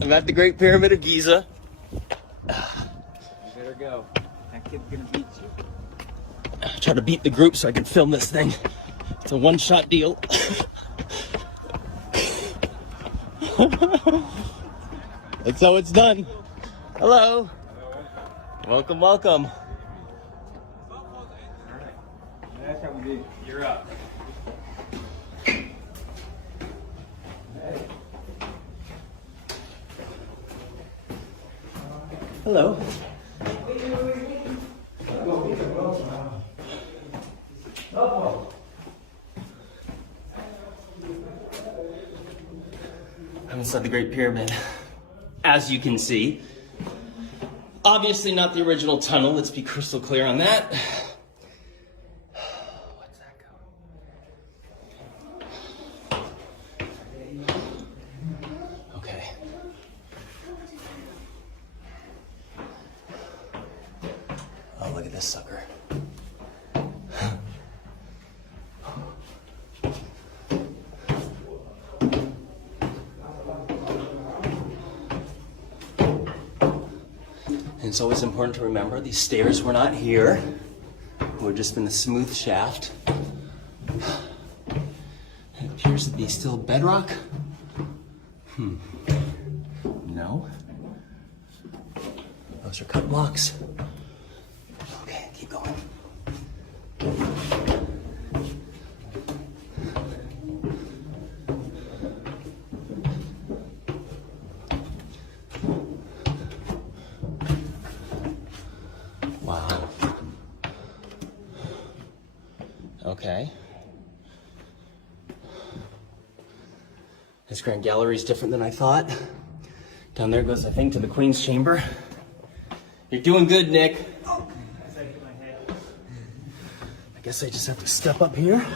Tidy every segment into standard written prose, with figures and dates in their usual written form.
I'm at the Great Pyramid of Giza. You better go. That kid's gonna beat you. I try to beat the group so I can film this thing. It's a one-shot deal. That's how it's done. Hello. Welcome, welcome. That's how we do. You're up. Hello. I'm inside the Great Pyramid. As you can see, obviously not the original tunnel. Let's be crystal clear on that. What's that go? Okay. Oh, look at this sucker. It's always important to remember these stairs were not here. We're just in a smooth shaft. It appears to be still bedrock. No. Those are cut blocks. Okay, keep going. Wow. Okay. This grand gallery is different than I thought. Down there goes, I think, to the Queen's Chamber. You're doing good, Nick. I guess I just have to step up here.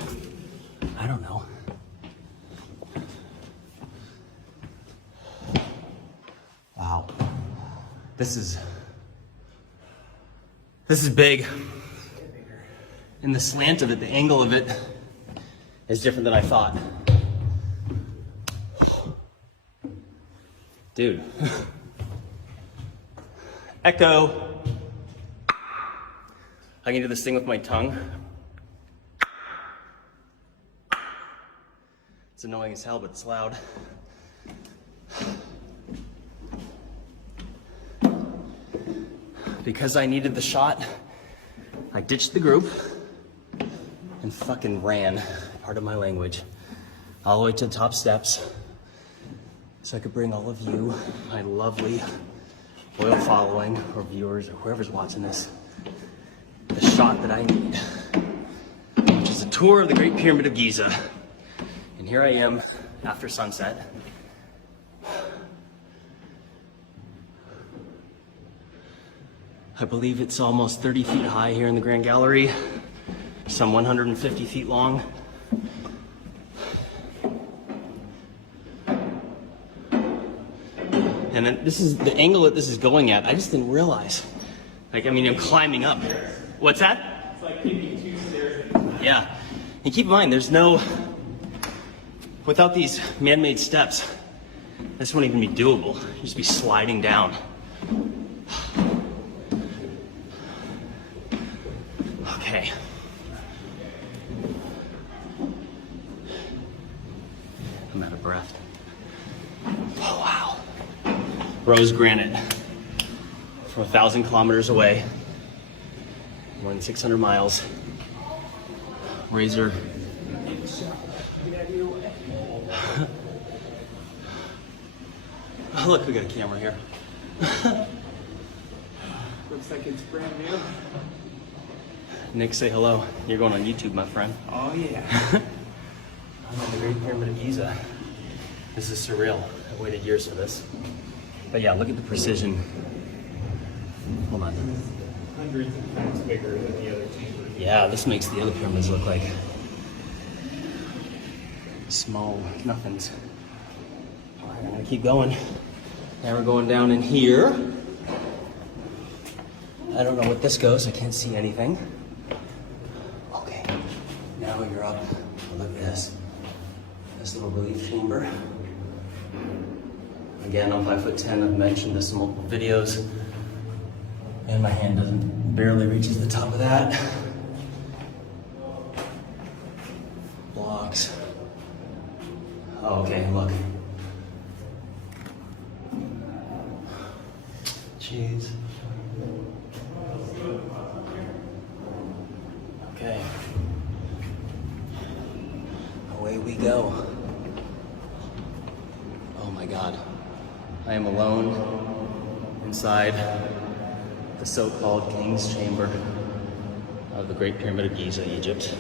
I don't know. Wow. This is big. And the slant of it, the angle of it, is different than I thought. Dude. Echo. I can do this thing with my tongue. It's annoying as hell, but it's loud. Because I needed the shot, I ditched the group and fucking ran, pardon my language, all the way to the top steps so I could bring all of you, my lovely loyal following or viewers or whoever's watching this, the shot that I need, which is a tour of the Great Pyramid of Giza. And here I am after sunset. I believe it's almost 30 feet high here in the Grand Gallery, some 150 feet long. And then this is the angle that this is going at. I just didn't realize. Like, I mean, I'm climbing up. What's that? It's like taking 2 stairs. Yeah. And keep in mind, there's no, without these man-made steps, this wouldn't even be doable. You'd just be sliding down. Okay. I'm out of breath. Oh, wow. Rose granite from 1,000 kilometers away, more than 600 miles. Razor. Oh, look, we got a camera here. Looks like it's brand new. Nick, say hello. You're going on YouTube, my friend. Oh yeah. I'm on the Great Pyramid of Giza. This is surreal. I waited years for this. But yeah, look at the precision. Hold on. Hundreds of times bigger than the other chambers. Yeah, this makes the other pyramids look like small nothings. All right, I'm gonna keep going. Now we're going down in here. I don't know what this goes. I can't see anything. Okay, now you're up. Look at this. This little relief chamber. Again, I'm 5'10". I've mentioned this in multiple videos. And my hand barely reaches the top of that. Blocks. Oh, okay, look. Jeez. Okay. Away we go. Oh my God. I am alone inside the so-called King's Chamber of the Great Pyramid of Giza, Egypt,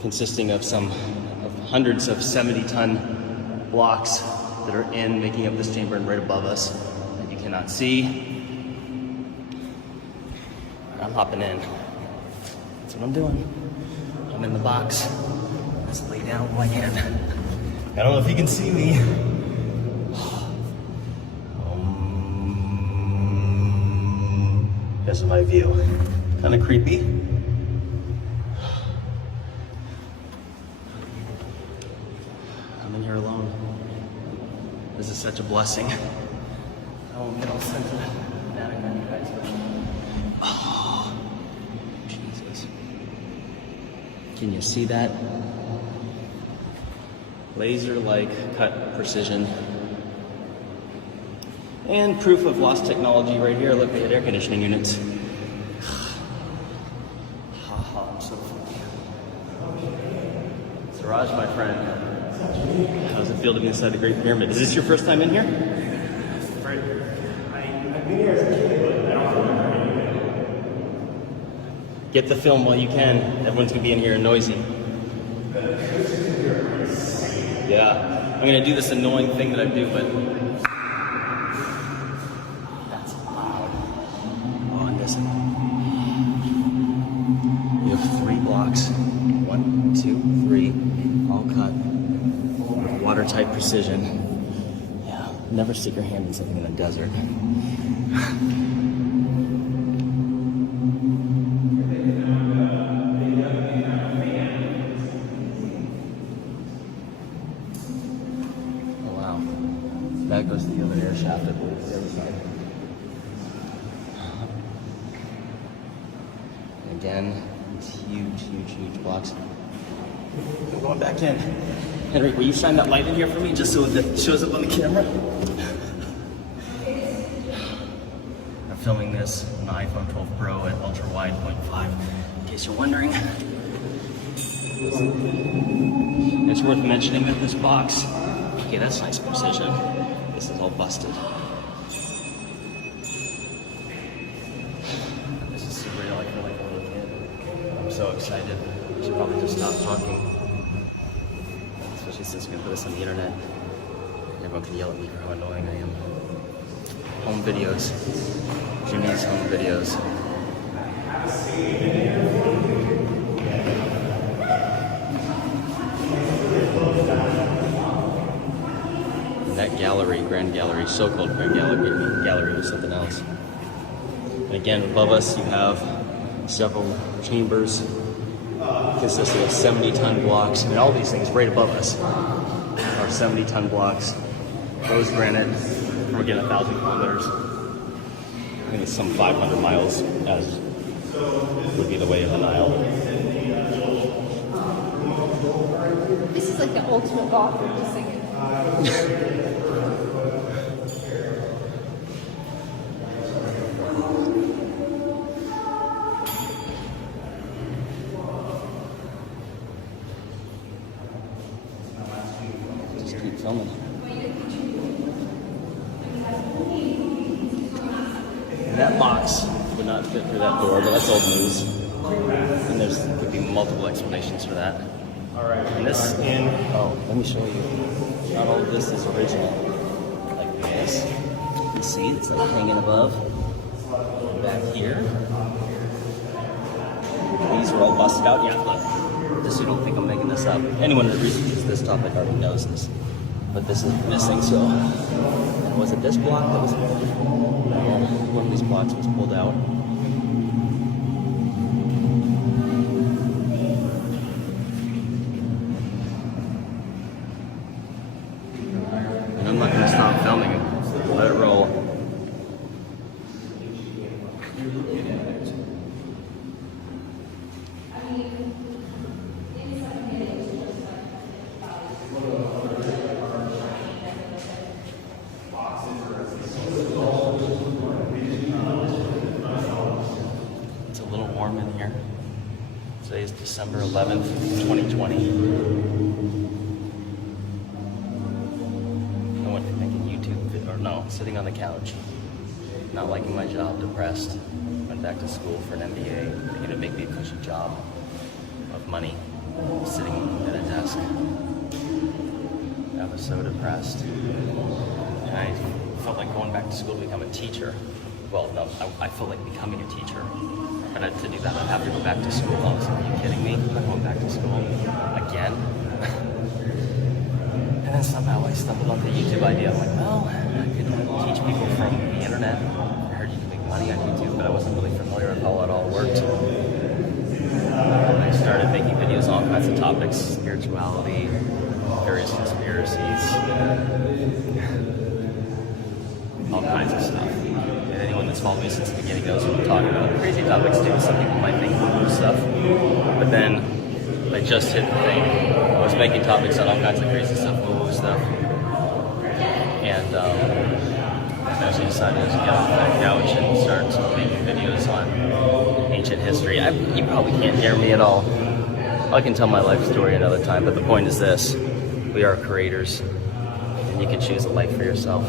consisting of hundreds of 70-ton blocks that are making up this chamber, and right above us that you cannot see. I'm hopping in. That's what I'm doing. I'm in the box. Let's lay down with my hand. I don't know if you can see me. This is my view. Kind of creepy. I'm in here alone. This is such a blessing. I won't get all sentimental on you guys. Oh, Jesus. Can you see that? Laser-like cut precision. And proof of lost technology right here. Look, they had air conditioning units. I'm so funny. Siraj, my friend, how does it feel to be inside the Great Pyramid? Is this your first time in here? I've been here as a kid, but I don't remember. Get the film while you can. Everyone's gonna be in here and noisy. Yeah, I'm gonna do this annoying thing that I do, but that's loud. Oh, and listen. You have 3 blocks. 1, 2, 3, all cut with watertight precision. Yeah, never stick your hand in something in the desert. That goes to the other air shaft, I believe, the other side. Again, it's huge blocks. I'm going back in. Henry, will you shine that light in here for me, just so that it shows up on the camera? I'm filming this on the iPhone 12 Pro at ultra wide 0.5, in case you're wondering. It's worth mentioning that this box, okay, that's nice precision. This is all busted. This is surreal. I feel like a little kid. I'm so excited. I should probably just stop talking. Especially since we're gonna put this on the internet. Everyone can yell at me for how annoying I am. Home videos. Jimmy's home videos. That gallery, Grand Gallery, so-called Grand Gallery was something else. And again, above us you have several chambers consisting of 70-ton blocks. I mean, all these things right above us are 70-ton blocks. Rose granite from, again, 1,000 kilometers. I think it's some 500 miles, as would be the way of the Nile. This is like the ultimate golf room to sing it. Just keep filming. And that box would not fit through that door, but that's old news. And there could be multiple explanations for that. And this let me show you. Not all of this is original. Like this. You see, it's like hanging above. Back here. These are all busted out. Yeah, look. Just so you don't think I'm making this up. Anyone that researches this topic already knows this. But this is missing, so. Was it this block that was pulled? Yeah, one of these blocks was pulled out. I'm not going to stop filming December 11th, 2020. I went making YouTube, or no, sitting on the couch, not liking my job, depressed. Went back to school for an MBA, thinking it'd make me a cushy job of money, sitting at a desk. I was so depressed. And I felt like going back to school to become a teacher. Well, no, I felt like becoming a teacher. But to do that, I'd have to go back to school. I was like, are you kidding me? I'm going back to school again? And then somehow I stumbled on the YouTube idea. I'm like, well, I could teach people from the internet. I heard you can make money on YouTube, but I wasn't really familiar with how it all worked. And I started making videos on all kinds of topics, spirituality, various conspiracies, all kinds of stuff. And anyone that's followed me since the beginning knows what I'm talking about. Crazy topics too. Some people might think woo-woo stuff. But then I just hit the thing. I was making topics on all kinds of crazy stuff, woo-woo stuff. And I actually decided to get off that couch and start making videos on ancient history. You probably can't hear me at all. I can tell my life story another time, but the point is this. We are creators, and you can choose a life for yourself.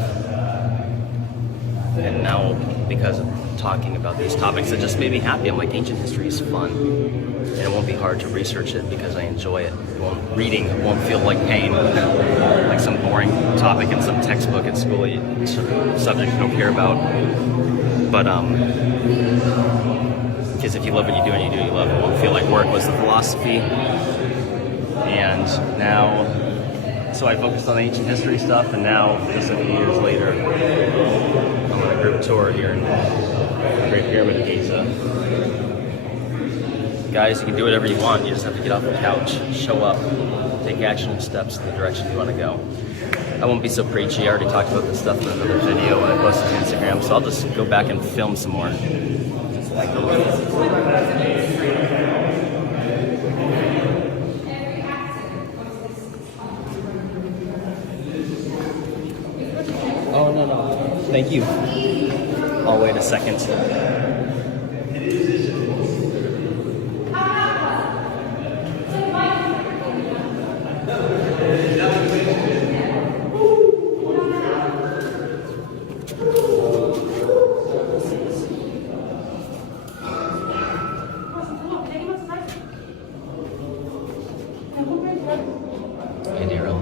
And now, because of talking about these topics, it just made me happy. I'm like, ancient history is fun, and it won't be hard to research it because I enjoy it. Reading won't feel like pain, like some boring topic in some textbook at school, subject you don't care about. But because if you love what you do and you do what you love, it won't feel like work was the philosophy. And now, so I focused on ancient history stuff, and now, just a few years later, I'm on a group tour here in the Great Pyramid of Giza. Guys, you can do whatever you want. You just have to get off the couch, show up, take action steps in the direction you want to go. I won't be so preachy. I already talked about this stuff in another video when I posted to Instagram, so I'll just go back and film some more. Oh, no. Thank you. I'll wait a second. Hey, Daryl.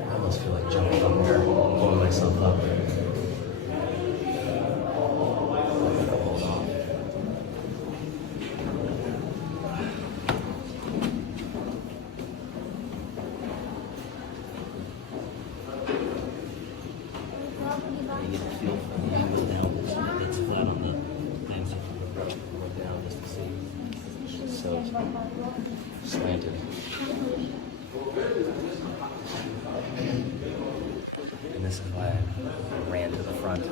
I almost feel like jumping up there, pulling myself up. Hold on. You get the feel for the angle down, so it's flat on the things. You have to look down just to see. So slanted. And this is why I ran to the front,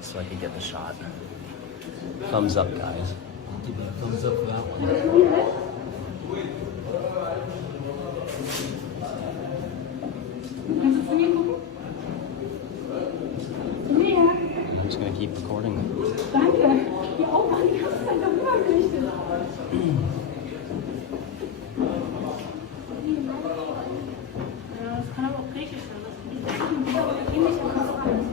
so I could get the shot. Thumbs up, guys. Thumbs up for that one. I'm just gonna keep recording. Danke. Die Augen waren die ganze Zeit darüber gerichtet. Ja, das kann aber auch griechisch sein. Das ist ähnlich auch was anderes.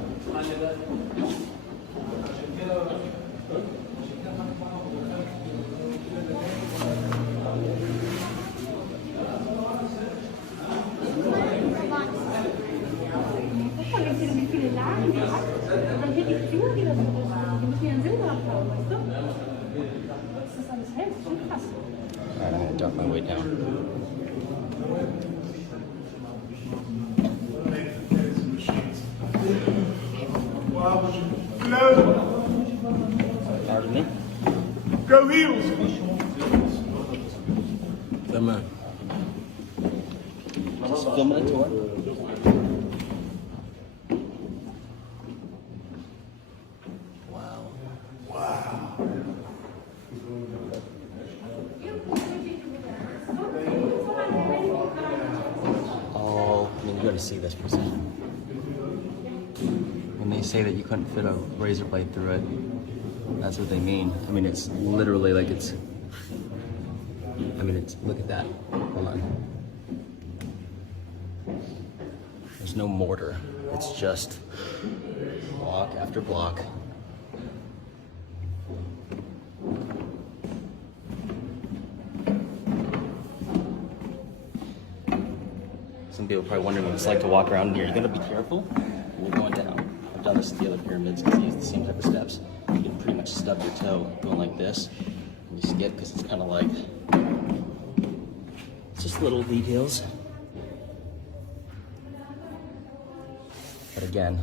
Guck mal, jetzt hier, wie viele Lagen die hat. Und dann hier die Finger, die da so groß sind. Die müssen ja einen Sinn gehabt haben, weißt du? Das ist alles hell, das ist schon krass. Alright, I'm gonna duck my way down. Pardon me? Go heels! Come on. Just filming a tour. Wow. to see this precision. When they say that you couldn't fit a razor blade through it, that's what they mean. I mean, it's literally like it's, look at that. Hold on. There's no mortar. It's just block after block. Some people are probably wondering what it's like to walk around here. You're gonna be careful. We're going down. I've done this at the other pyramids because they use the same type of steps. You can pretty much stub your toe going like this. And you skip because it's kind of like, it's just little details. But again,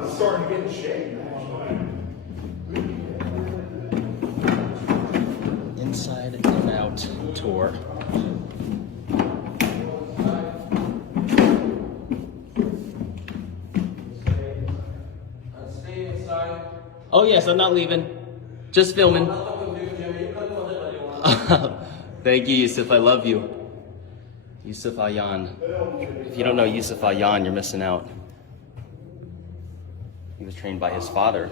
It's starting to get in shape. inside and out tour. Oh yes, I'm not leaving. Just filming. Thank you, Yusuf. I love you. Yusuf Ayan. If you don't know Yusuf Ayan, you're missing out. He was trained by his father.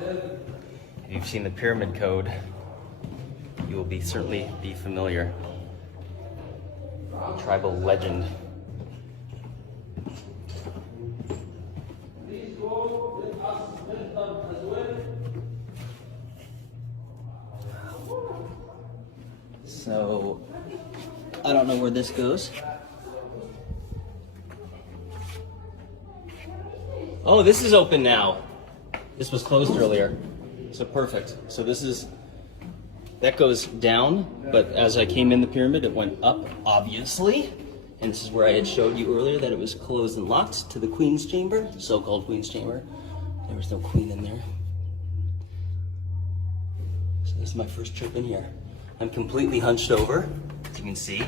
If you've seen the Pyramid Code, you will certainly be familiar. Tribal legend. So, I don't know where this goes. Oh, this is open now. This was closed earlier. So perfect. So that goes down, but as I came in the pyramid, it went up, obviously. And this is where I had showed you earlier that it was closed and locked to the Queen's Chamber, so-called Queen's Chamber. There was no queen in there. So this is my first trip in here. I'm completely hunched over, as you can see.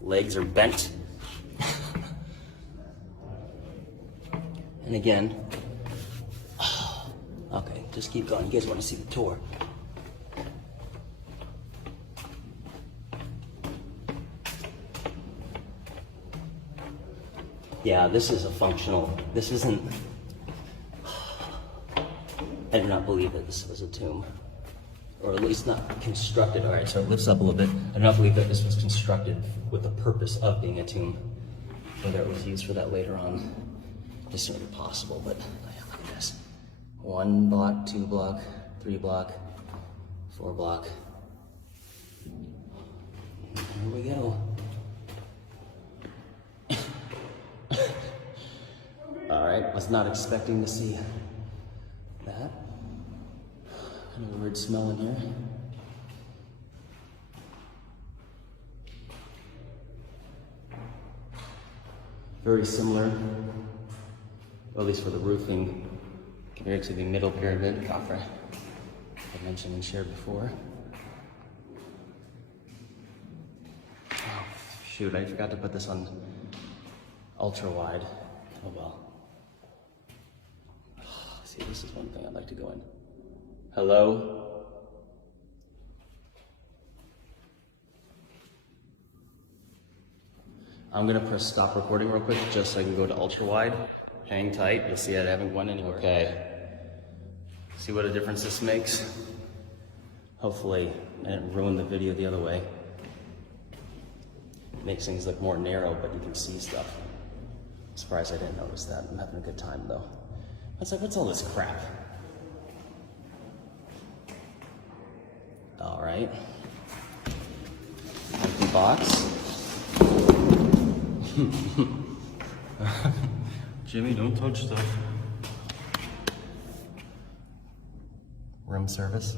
Legs are bent. And again, okay, just keep going. You guys want to see the tour. Yeah, this is a functional, this isn't, I do not believe that this was a tomb. Or at least not constructed. All right, so it lifts up a little bit. I do not believe that this was constructed with the purpose of being a tomb. Whether it was used for that later on is certainly possible, but oh yeah, look at this. 1 block, 2 block, 3 block, 4 block. Here we go. All right, was not expecting to see that. Kind of a weird smell in here. Very similar, or at least for the roofing, compared to the middle pyramid, Khafre, I mentioned and shared before. Oh, shoot, I forgot to put this on ultra wide. Oh well. See, this is one thing I'd like to go in. Hello? I'm gonna press stop recording real quick just so I can go to ultra wide. Hang tight, you'll see I haven't gone anywhere. Okay. See what a difference this makes? Hopefully I didn't ruin the video the other way. It makes things look more narrow, but you can see stuff. I'm surprised I didn't notice that. I'm having a good time though. It's like, what's all this crap? All right. Empty box. Jimmy, don't touch stuff. Room service.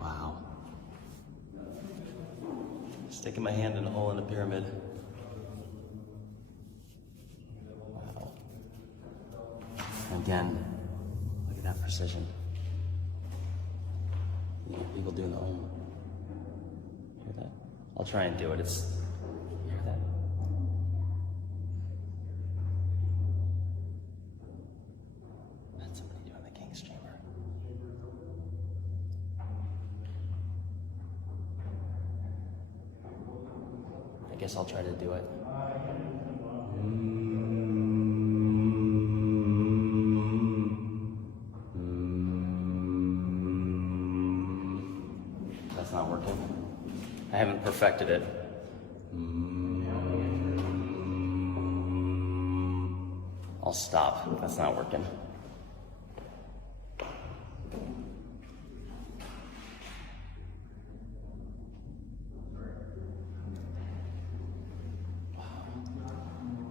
Wow. Sticking my hand in a hole in a pyramid. Wow. Again, look at that precision. You know, people doing their own. Hear that? I'll try and do it. It's, hear that? That's somebody doing the King's Chamber. Wow. Again, look at that precision. You know, people doing their own. Hear that? I'll try and do it. It's, hear that? That's somebody doing the King's Chamber. That's somebody doing the King's Chamber. I guess I'll try to do it. That's not working. I haven't perfected it. I'll stop. That's not working.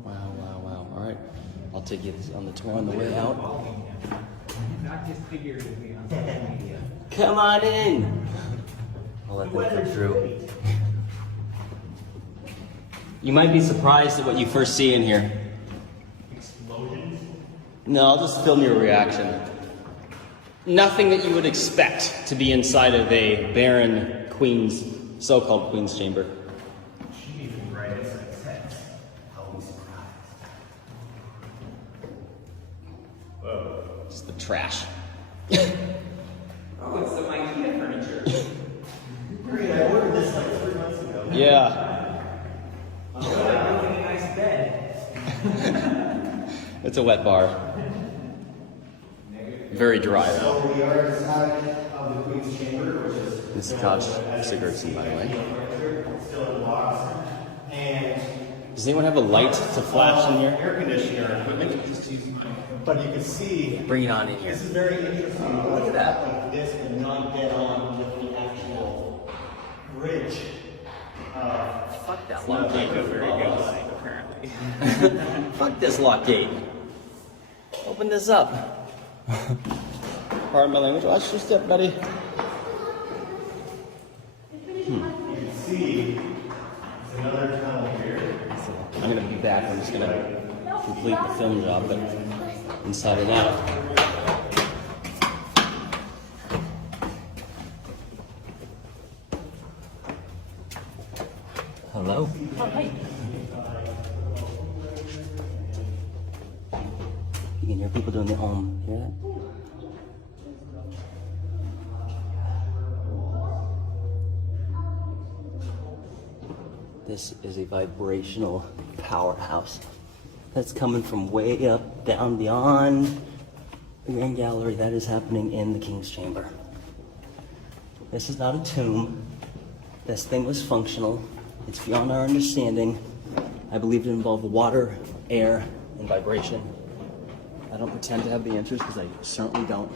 Wow. All right. I'll take you on the tour on the way out. Not just figuratively on social media. Come on in. I'll let them come through. You might be surprised at what you first see in here. Explosions? No, I'll just film your reaction. Nothing that you would expect to be inside of a barren queen's, so-called queen's chamber. She even write inside text. I'll be surprised. Whoa. Just the trash. Oh, it's some IKEA furniture. Great, I ordered this like 3 months ago. Yeah. Oh, a nice bed. It's a wet bar. Very dry though. So we are inside of the Queen's Chamber, which is This is couch cigarettes, by the way. still in the box. And Does anyone have a light to flash in here? air conditioner equipment. But you can see Bring it on in here. this is very interesting. Look at that, like this and not dead on with the actual bridge. Fuck that Not lock gate. a very good light, apparently. Fuck this lock gate. Open this up. Pardon my language. Watch your step, buddy. You can see there's another tunnel here. I'm gonna be back. I'm just gonna complete the film job, but inside and out. Hello. You can hear people doing the home. Hear that? This is a vibrational powerhouse that's coming from way up, down, beyond the Grand Gallery. That is happening in the King's Chamber. This is not a tomb. This thing was functional. It's beyond our understanding. I believe it involved water, air, and vibration. I don't pretend to have the answers because I certainly don't.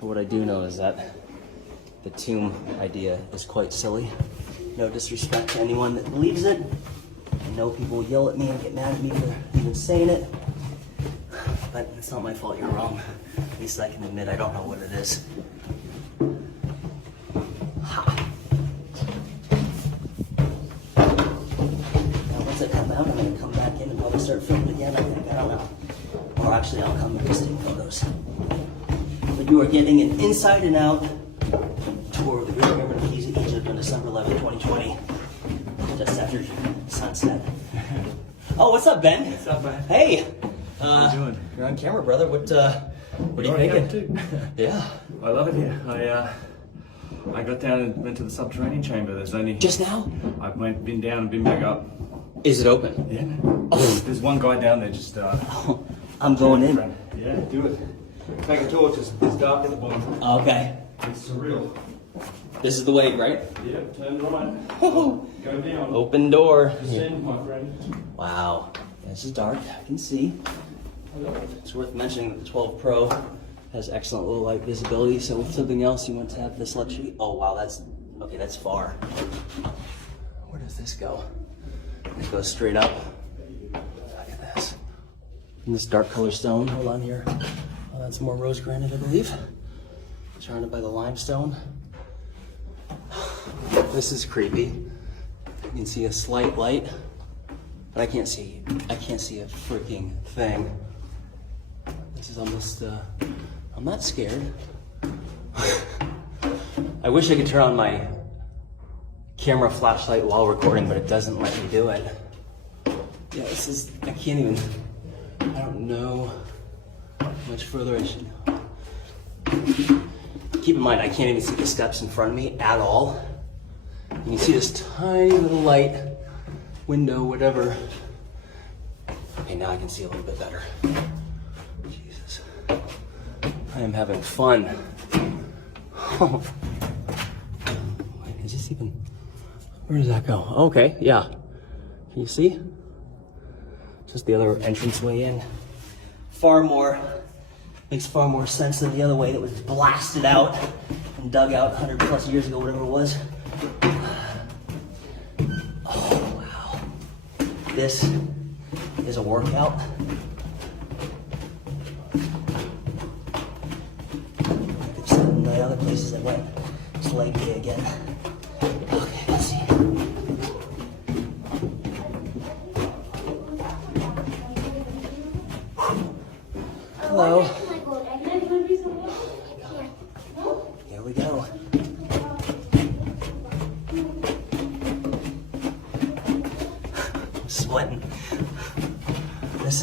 But what I do know is that the tomb idea is quite silly. No disrespect to anyone that believes it. I know people will yell at me and get mad at me for even saying it. But it's not my fault you're wrong. At least I can admit I don't know what it is. Ha. Now once I come out, I'm gonna come back in and probably start filming again, I think. I don't know. Or actually, I'll come back and take photos. But you are getting an inside and out tour of the Great Pyramid of Giza, Egypt on December 11, 2020. Just after sunset. Oh, what's up, Ben? What's up, man? Hey! How you doing? You're on camera, brother. What are you thinking? Yeah. I love it here. I got down and went to the subterranean chamber. There's only Just now? I've been down and been back up. Is it open? Yeah. Oh. There's one guy down there just. I'm going in. Yeah, do it. Take a torch. It's dark at the bottom. Okay. It's surreal. This is the way, right? Yeah. Turn right. Woohoo. Go down. Open door. Descend, my friend. Wow. This is dark. I can see. It's worth mentioning that the 12 Pro has excellent low light visibility, so if something else you want to have this luxury. Oh wow, that's okay, that's far. Where does this go? It goes straight up. Look at this. And this dark color stone, hold on here. Oh, that's more rose granite, I believe. Surrounded by the limestone. This is creepy. You can see a slight light, but I can't see a freaking thing. This is almost, I'm not scared. I wish I could turn on my camera flashlight while recording, but it doesn't let me do it. Yeah, this is, I can't even, I don't know how much further I should. Keep in mind, I can't even see the steps in front of me at all. You can see this tiny little light, window, whatever. Okay, now I can see a little bit better. Jesus. I am having fun. Oh. Wait, is this even... Where does that go? Okay, yeah. Can you see? Just the other entranceway in. Makes far more sense than the other way that was blasted out and dug out 100 plus years ago, whatever it was. Oh, wow. This is a workout. Some of the other places I went, it's leg day again. Okay, let's see. Hello. Here we go. I'm sweating. This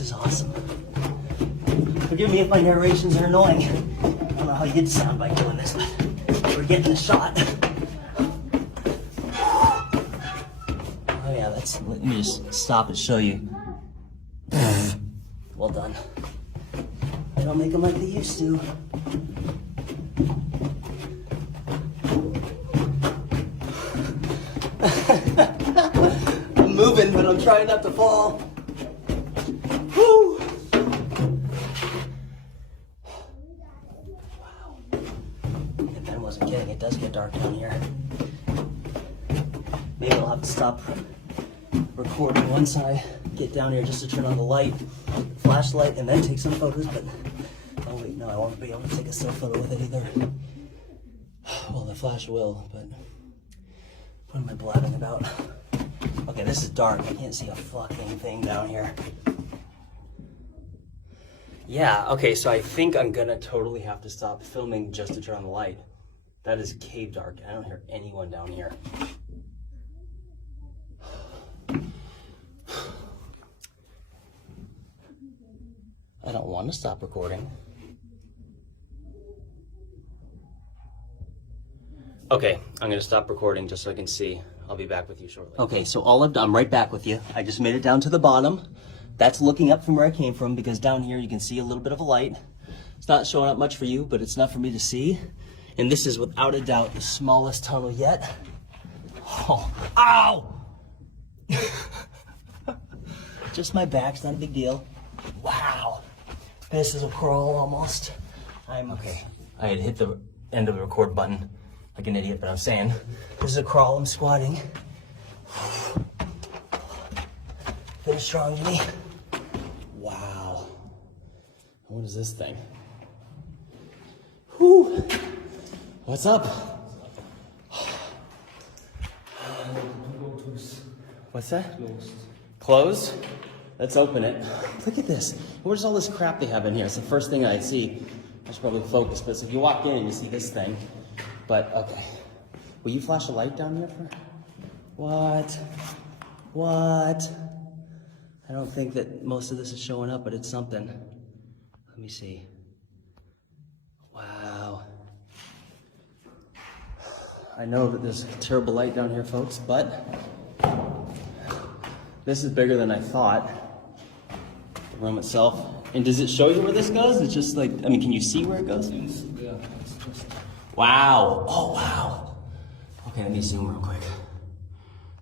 is awesome. Forgive me if my narrations are annoying. I don't know how you get sound by doing this, but we're getting a shot. Oh yeah, let me just stop and show you. Well done. They don't make them like they used to. I'm moving, but I'm trying not to fall. Woo! Wow. And Ben wasn't kidding, it does get dark down here. Maybe I'll have to stop recording once I get down here just to turn on the light, flashlight, and then take some photos, but oh wait, no, I won't be able to take a still photo with it either. Well, the flash will, but what am I blabbing about? Okay, this is dark. I can't see a fucking thing down here. Yeah, okay, so I think I'm gonna totally have to stop filming just to turn on the light. That is cave dark. I don't hear anyone down here. I don't want to stop recording. Okay, I'm gonna stop recording just so I can see. I'll be back with you shortly. Okay, so I'm right back with you. I just made it down to the bottom. That's looking up from where I came from, because down here you can see a little bit of a light. It's not showing up much for you, but it's enough for me to see. And this is without a doubt the smallest tunnel yet. Oh, ow! Just my back's not a big deal. Wow. This is a crawl almost. I'm okay. I had hit the end of the record button like an idiot, but I'm saying this is a crawl. I'm squatting. Finish strong, Jimmy. Wow. What is this thing? Whew. What's up? What's that? Closed? Let's open it. Look at this. Where's all this crap they have in here? It's the first thing I see. I should probably focus, but if you walk in and you see this thing. But, okay. Will you flash a light down here for... What? What? I don't think that most of this is showing up, but it's something. Let me see. Wow. I know that there's a terrible light down here, folks, but this is bigger than I thought. The room itself. And does it show you where this goes? It's just like, I mean, can you see where it goes? Yeah. Wow. Oh, wow. Okay, let me zoom real quick.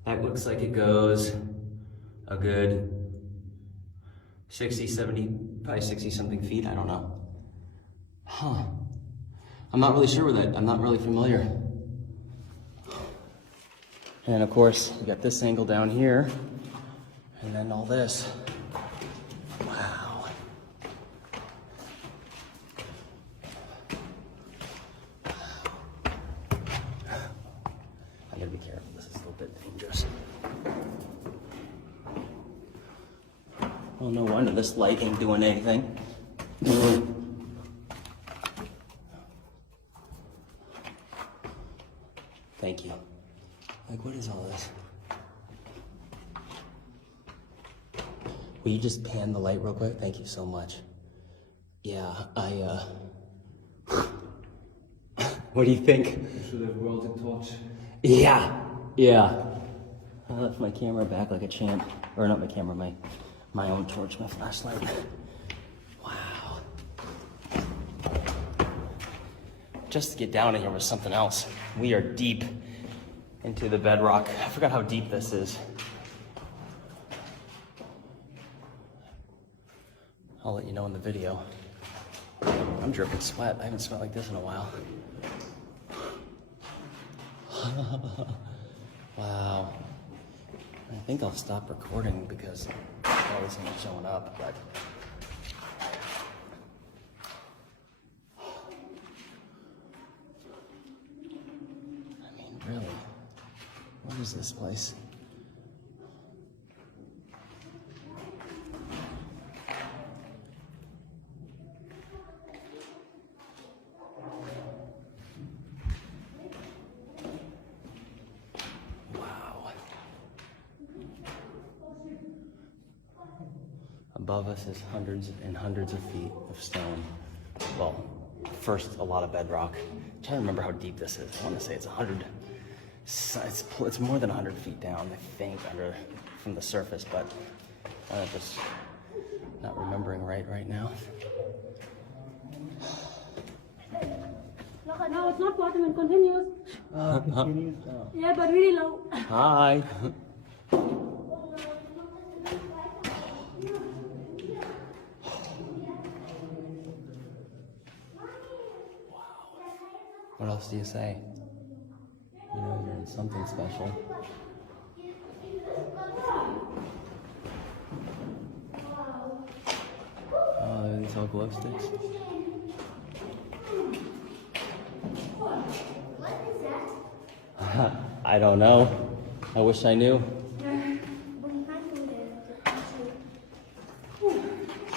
That looks like it goes a good 60, 70, probably 60 something feet. I don't know. Huh. I'm not really sure with it. I'm not really familiar. And of course, we got this angle down here, and then all this. Wow. I gotta be careful. This is a little bit dangerous. Well, no wonder this light ain't doing anything. Thank you. Like, what is all this? Will you just pan the light real quick? Thank you so much. Yeah, What do you think? You should have welded torch. Yeah, yeah. I left my camera back like a champ. Or not my camera, my own torch, my flashlight. Wow. Just to get down in here was something else. We are deep into the bedrock. I forgot how deep this is. I'll let you know in the video. I'm dripping sweat. I haven't sweat like this in a while. Wow. I think I'll stop recording because all this ain't showing up, but I mean, really, what is this place? Above us is hundreds and hundreds of feet of stone. Well, first a lot of bedrock. I'm trying to remember how deep this is. I want to say it's 100. It's more than 100 feet down, I think, from the surface, but I'm just not remembering right now. No, it's not bottom, it continues. Yeah, but really low. Hi. What else do you say? You know, you're in something special. Oh, these all glow sticks. I don't know. I wish I knew.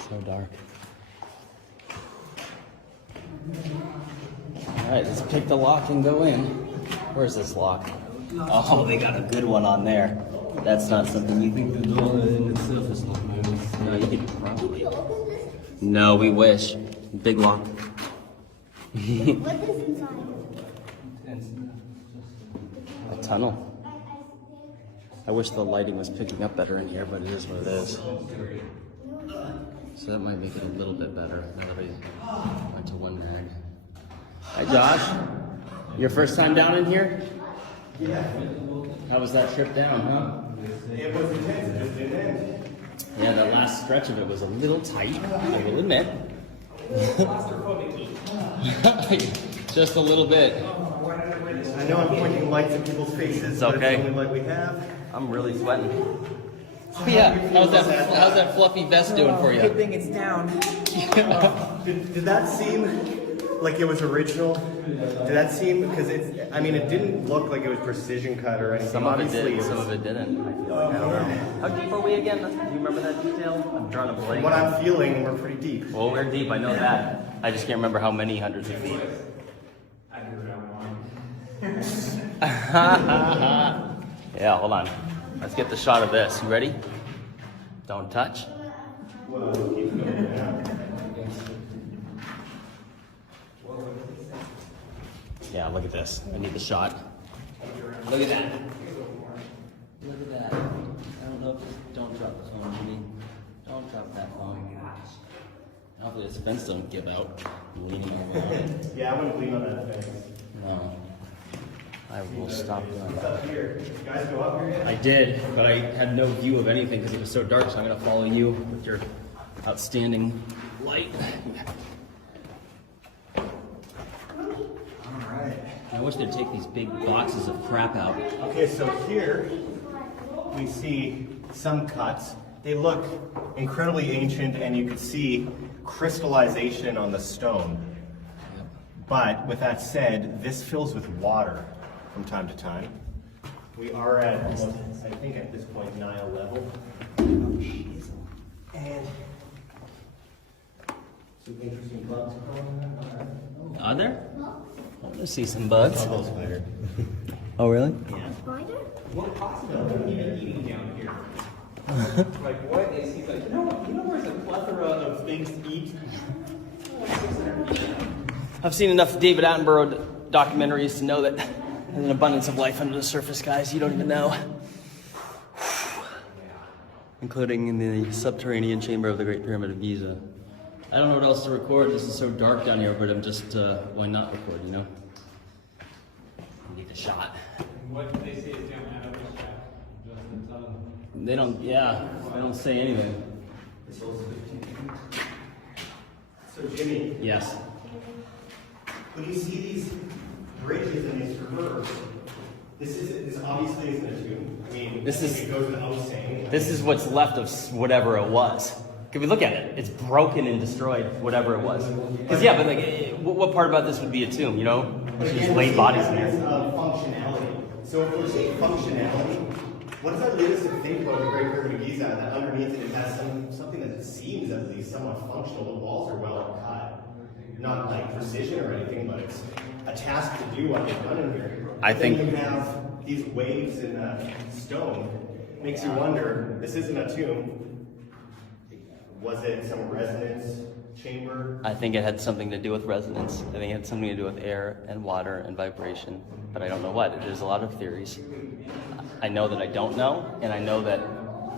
So dark. All right, let's pick the lock and go in. Where's this lock? Oh, they got a good one on there. That's not something you think. The door in itself is not moving. No, you could probably. No, we wish. Big lock. What is inside? A tunnel. I wish the lighting was picking up better in here, but it is what it is. So that might make it a little bit better. Now that I went to one rag. Hi, Josh. Your first time down in here? Yeah. How was that trip down, huh? It was intense. It just didn't end. Yeah, the last stretch of it was a little tight, I will admit. Just a little bit. I know I'm pointing lights in people's faces, It's but okay. it's the only light we have. I'm really sweating. Yeah, how's that fluffy vest doing for you? Good thing it's down. Did that seem like it was original? Did that seem, because it's, I mean, it didn't look like it was precision cut or anything. Some of it Obviously, did, some was- of it didn't. I feel like, I don't know. How deep are we again? Do you remember that detail? I'm drawing a blank. What I'm feeling, we're pretty deep. Well, we're deep, I know that. I just can't remember how many hundreds of feet. Yeah, hold on. Let's get the shot of this. You ready? Don't touch. Yeah, look at this. I need the shot. Look at that. Look at that. I don't know if this, don't drop the phone, Jimmy. Don't drop that phone. Hopefully this fence don't give out. I'm leaning over on it. Yeah, I wouldn't lean on that fence. No. I will stop doing that. Up here. You guys go up here yet? I did, but I had no view of anything because it was so dark, so I'm going to follow you with your outstanding light. Alright. I wish they'd take these big boxes of crap out. Okay, so here we see some cuts. They look incredibly ancient, and you can see crystallization on the stone. But with that said, this fills with water from time to time. We are at almost, I think at this point, Nile level. And some interesting bugs crawling around. Are there? I want to see some bugs. Bubble spider. Oh, really? Yeah. Spider? What possibility even eating down here? Like what is he like? You know where's a plethora of things to eat? I've seen enough David Attenborough documentaries to know that there's an abundance of life under the surface, guys. You don't even know. Including in the subterranean chamber of the Great Pyramid of Giza. I don't know what else to record. This is so dark down here, but I'm just, why not record, you know? I need a shot. What did they say is down out of the shot? Justin, tell them. They don't, yeah, they don't say anything. So Jimmy, Yes. when you see these bridges and these curves, this obviously isn't a tomb. I mean, This is- it goes without saying. This is what's left of whatever it was. Can we look at it? It's broken and destroyed, whatever it was. Because yeah, but like, what part about this would be a tomb, you know? There's just laid bodies in there. Functionality. So if we're saying functionality, what does that lead us to think about the Great Pyramid of Giza? That underneath it has something that seems at least somewhat functional. The walls are well cut, not like precision or anything, but it's a task to do what they've done in here. I Then think- you have these waves in stone. Makes you wonder. This isn't a tomb. Was it some resonance chamber? I think it had something to do with resonance. I think it had something to do with air and water and vibration, but I don't know what. There's a lot of theories. I know that I don't know, and I know that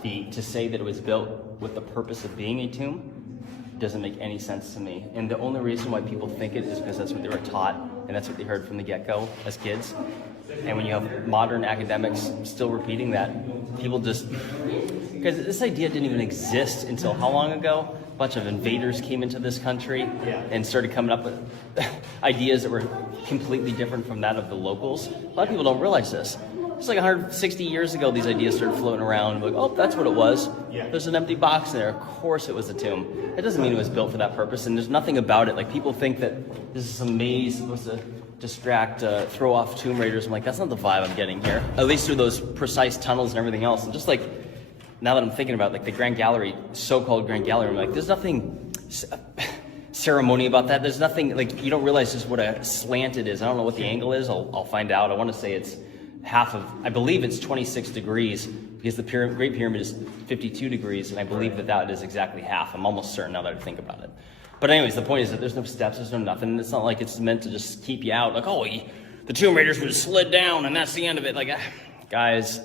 to say that it was built with the purpose of being a tomb doesn't make any sense to me. And the only reason why people think it is because that's what they were taught, and that's what they heard from the get-go as kids. And when you have modern academics still repeating that, people just... Because this idea didn't even exist until how long ago? A bunch of invaders came into this country and started coming up with ideas that were completely different from that of the locals. A lot of people don't realize this. It's like 160 years ago these ideas started floating around. Like, oh, that's what it was. Yeah. There's an empty box there. Of course it was a tomb. It doesn't mean it was built for that purpose, and there's nothing about it. Like, people think that this is some maze supposed to distract, throw off tomb raiders. I'm like, that's not the vibe I'm getting here. At least through those precise tunnels and everything else. And just like, now that I'm thinking about it, like the Grand Gallery, so-called Grand Gallery, I'm like, there's nothing ceremony about that. There's nothing, like, you don't realize just what a slant it is. I don't know what the angle is. I'll find out. I want to say it's half of, I believe it's 26 degrees because the Great Pyramid is 52 degrees, and I believe that is exactly half. I'm almost certain now that I think about it. But anyways, the point is that there's no steps, there's no nothing. It's not like it's meant to just keep you out. Like, oh, the Tomb Raiders would have slid down, and that's the end of it. Like, guys,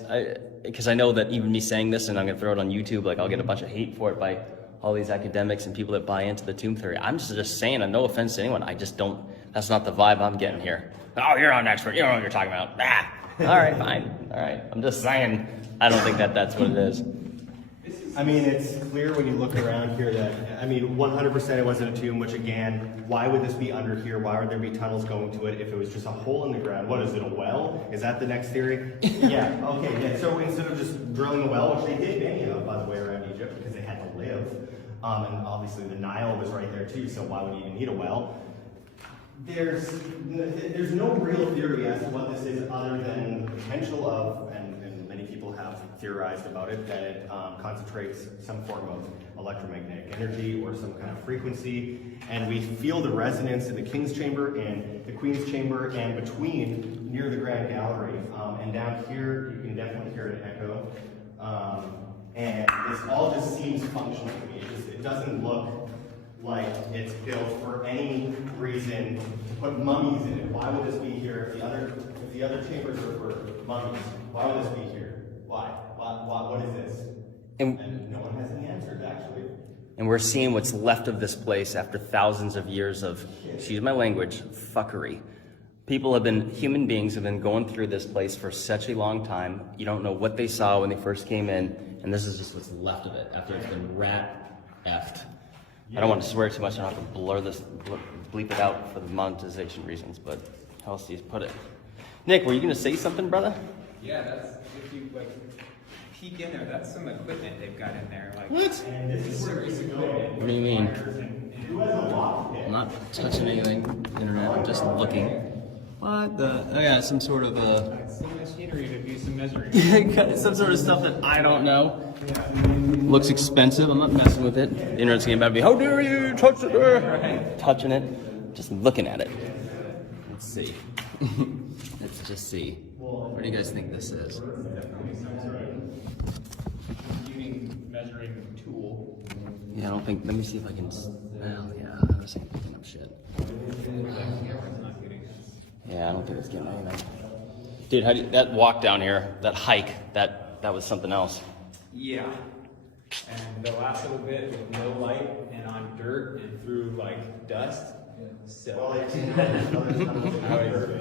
because I know that even me saying this, and I'm gonna throw it on YouTube, like I'll get a bunch of hate for it by all these academics and people that buy into the tomb theory. I'm just saying, and no offense to anyone, I just don't, that's not the vibe I'm getting here. Oh, you're not an expert, you don't know what you're talking about. All right, fine, all right. I'm just saying, I don't think that's what it is. I mean, it's clear when you look around here that, I mean, 100% it wasn't a tomb, which again, why would this be under here? Why would there be tunnels going to it if it was just a hole in the ground? What is it, a well? Is that the next theory? Yeah, okay, yeah. So instead of just drilling a well, which they did many of, by the way, around Egypt, because they had to live, and obviously the Nile was right there too, so why would you even need a well? There's no real theory as to what this is other than the potential of, and many people have theorized about it, that it concentrates some form of electromagnetic energy or some kind of frequency, and we feel the resonance in the King's Chamber and the Queen's Chamber and between near the Grand Gallery, and down here you can definitely hear an echo, and this all just seems functional to me. It doesn't look like it's built for any reason to put mummies in it. Why would this be here if the other chambers are for mummies? Why would this be here? Why? What is this? And no one has any answers, actually. And we're seeing what's left of this place after thousands of years of, excuse my language, fuckery. Human beings have been going through this place for such a long time. You don't know what they saw when they first came in, and this is just what's left of it after it's been rat-effed. I don't want to swear too much. I don't have to bleep it out for the monetization reasons, but how else do you put it? Nick, were you going to say something, brother? Yeah, that's, if you like peek in there, that's some equipment they've got in there. Like, What? And this is where it's going. What do you mean? Who has a lock pick? I'm not touching anything, internet, I'm just looking. What the? Oh yeah, some sort of some machinery to do some measuring. some sort of stuff that I don't know. Looks expensive. I'm not messing with it. The internet's getting about to be, how dare you touch it? Right. Touching it, just looking at it. Let's see. Let's just see. What do you guys think this is? Measuring tool. Yeah, I don't think. Let me see if I can. Well, yeah, I was picking up shit. Yeah, Yeah, I don't think it's getting anything. Dude, that walk down here, that hike, that was something else. Yeah. And the last little bit with no light and on dirt and through like dust. So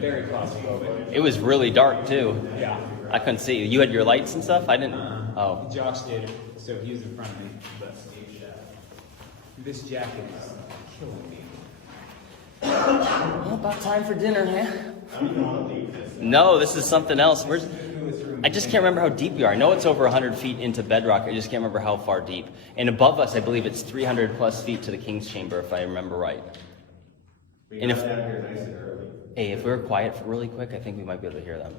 very claustrophobic. It was really dark too. Yeah. I couldn't see. You had your lights and stuff? I didn't. Oh. Josh did, so he was in front of me. But this jacket is killing me. Well, about time for dinner, man. I don't even want to leave this. No, this is something else. I just can't remember how deep we are. I know it's over 100 feet into bedrock. I just can't remember how far deep. And above us, I believe it's 300 plus feet to the King's Chamber, if I remember right. We And got if- down here nice and early. Hey, if we were quiet really quick, I think we might be able to hear them.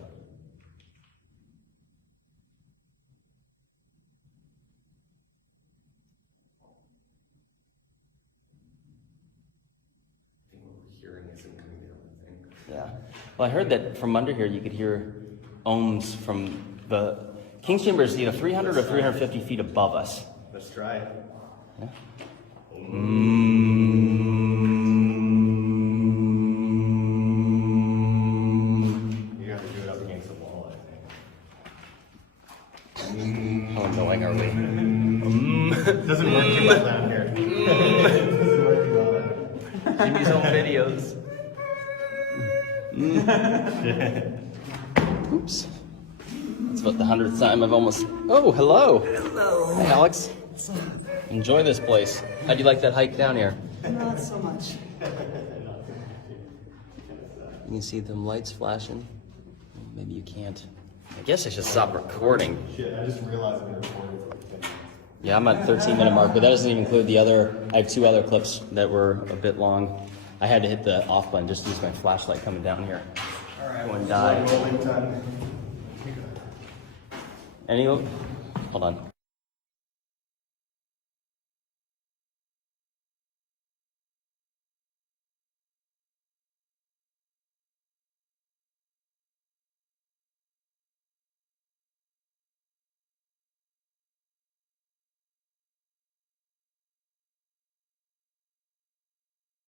Yeah. Well, I heard that from under here you could hear ohms from the King's Chamber is either 300 or 350 feet above us. Let's try it. Yeah. You have to do it up against the wall, I think. How annoying are we? Doesn't work too well down here. Doesn't work too well down here. Jimmy's home videos. Oops. That's about the 100th time I've almost. Oh, hello. Hello. Hey, Alex. Enjoy this place. How'd you like that hike down here? Not so much. You can see them lights flashing. Maybe you can't. I guess I should stop recording. Shit, I just realized I've been recording for like 10 minutes. Yeah, I'm at 13-minute mark, but that doesn't even include the other. I have 2 other clips that were a bit long. I had to hit the off button just to use my flashlight coming down here. All right, One died. rolling time. Any? Hold on.